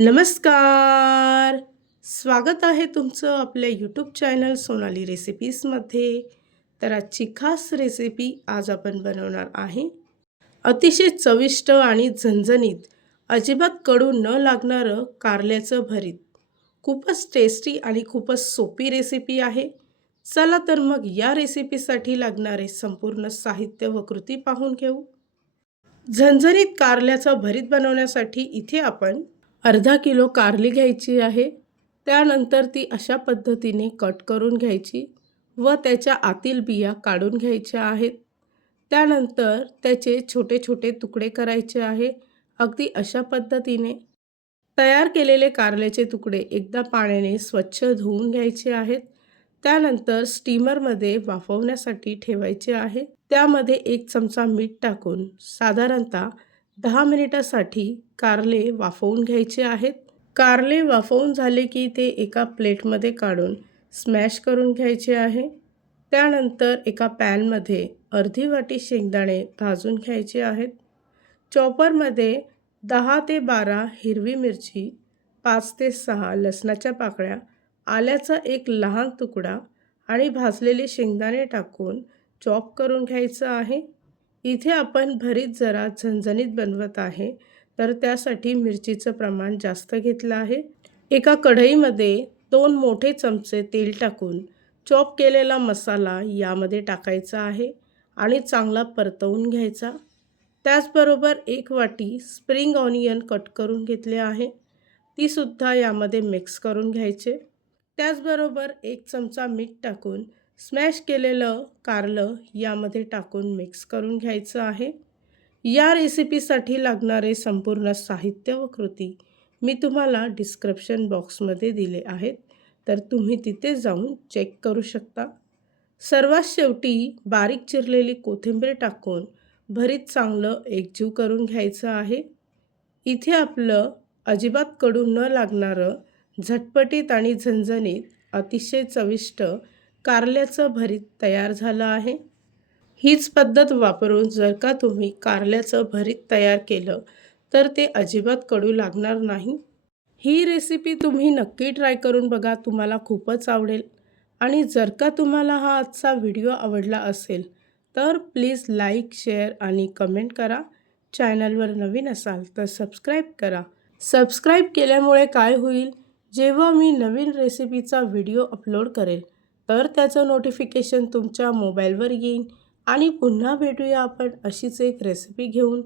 नमस्कार. स्वागत आहे तुमचं आपल्या यूट्यूब चॅनल सोनाली रेसिपीजमध्ये. तर आजची खास रेसिपी आज आपण बनवणार आहे. अतिशय चविष्ट आणि झणझणीत, अजिबात कडू न लागणारं कारल्याचं भरीत. खूपच टेस्टी आणि खूपच सोपी रेसिपी आहे. चला तर मग या रेसिपीसाठी लागणारे संपूर्ण साहित्य व कृती पाहून घेऊ. झणझणीत कारल्याचं भरीत बनवण्यासाठी इथे आपण अर्धा किलो कारली घ्यायची आहे. त्यानंतर ती अशा पद्धतीने कट करून घ्यायची व त्याच्या आतील बिया काढून घ्यायच्या आहेत. त्यानंतर त्याचे छोटे छोटे तुकडे करायचे आहे. अगदी अशा पद्धतीने तयार केलेले कारल्याचे तुकडे एकदा पाण्याने स्वच्छ धुवून घ्यायचे आहेत. त्यानंतर स्टीमरमध्ये वाफवण्यासाठी ठेवायचे आहे. त्यामध्ये 1 चमचा मीठ टाकून साधारणतः 10 मिनिटासाठी कारले वाफवून घ्यायचे आहेत. कारले वाफवून झाले की ते एका प्लेटमध्ये काढून स्मॅश करून घ्यायचे आहे. त्यानंतर एका पॅनमध्ये अर्धी वाटी शेंगदाणे भाजून घ्यायचे आहेत. चॉपरमध्ये 10 ते 12 हिरवी मिरची, 5 ते 6 लसणाच्या पाकळ्या, आल्याचा एक लहान तुकडा आणि भाजलेले शेंगदाणे टाकून चॉप करून घ्यायचं आहे. इथे आपण भरीत जरा झणझणीत बनवत आहे, तर त्यासाठी मिरचीचं प्रमाण जास्त घेतलं आहे. एका कढईमध्ये 2 मोठे चमचे तेल टाकून चॉप केलेला मसाला यामध्ये टाकायचा आहे आणि चांगला परतवून घ्यायचा. त्याचबरोबर 1 वाटी स्प्रिंग ऑनियन कट करून घेतले आहे. ती सुद्धा यामध्ये मिक्स करून घ्यायचे. त्याचबरोबर 1 चमचा मीठ टाकून स्मॅश केलेलं कारलं यामध्ये टाकून मिक्स करून घ्यायचं आहे. या रेसिपीसाठी लागणारे संपूर्ण साहित्य व कृती मी तुम्हाला डिस्क्रिप्शन बॉक्समध्ये दिले आहेत, तर तुम्ही तिथे जाऊन चेक करू शकता. सर्वात शेवटी बारीक चिरलेली कोथिंबीर टाकून भरीत चांगलं एकजीव करून घ्यायचं आहे. इथे आपलं अजिबात कडू न लागणारं झटपटीत आणि झणझणीत अतिशय चविष्ट कारल्याचं भरीत तयार झालं आहे. हीच पद्धत वापरून जर का तुम्ही कारल्याचं भरीत तयार केलं तर ते अजिबात कडू लागणार नाही. ही रेसिपी तुम्ही नक्की ट्राय करून बघा, तुम्हाला खूपच आवडेल. आणि जर का तुम्हाला हा आजचा व्हिडिओ आवडला असेल तर प्लीज लाईक, शेअर आणि कमेंट करा. चॅनलवर नवीन असाल तर सबस्क्राईब करा. सबस्क्राईब केल्यामुळे काय होईल, जेव्हा मी नवीन रेसिपीचा व्हिडिओ अपलोड करेल तर त्याचं नोटिफिकेशन तुमच्या मोबाईलवर येईल. आणि पुन्हा भेटूया आपण अशीच एक रेसिपी घेऊन.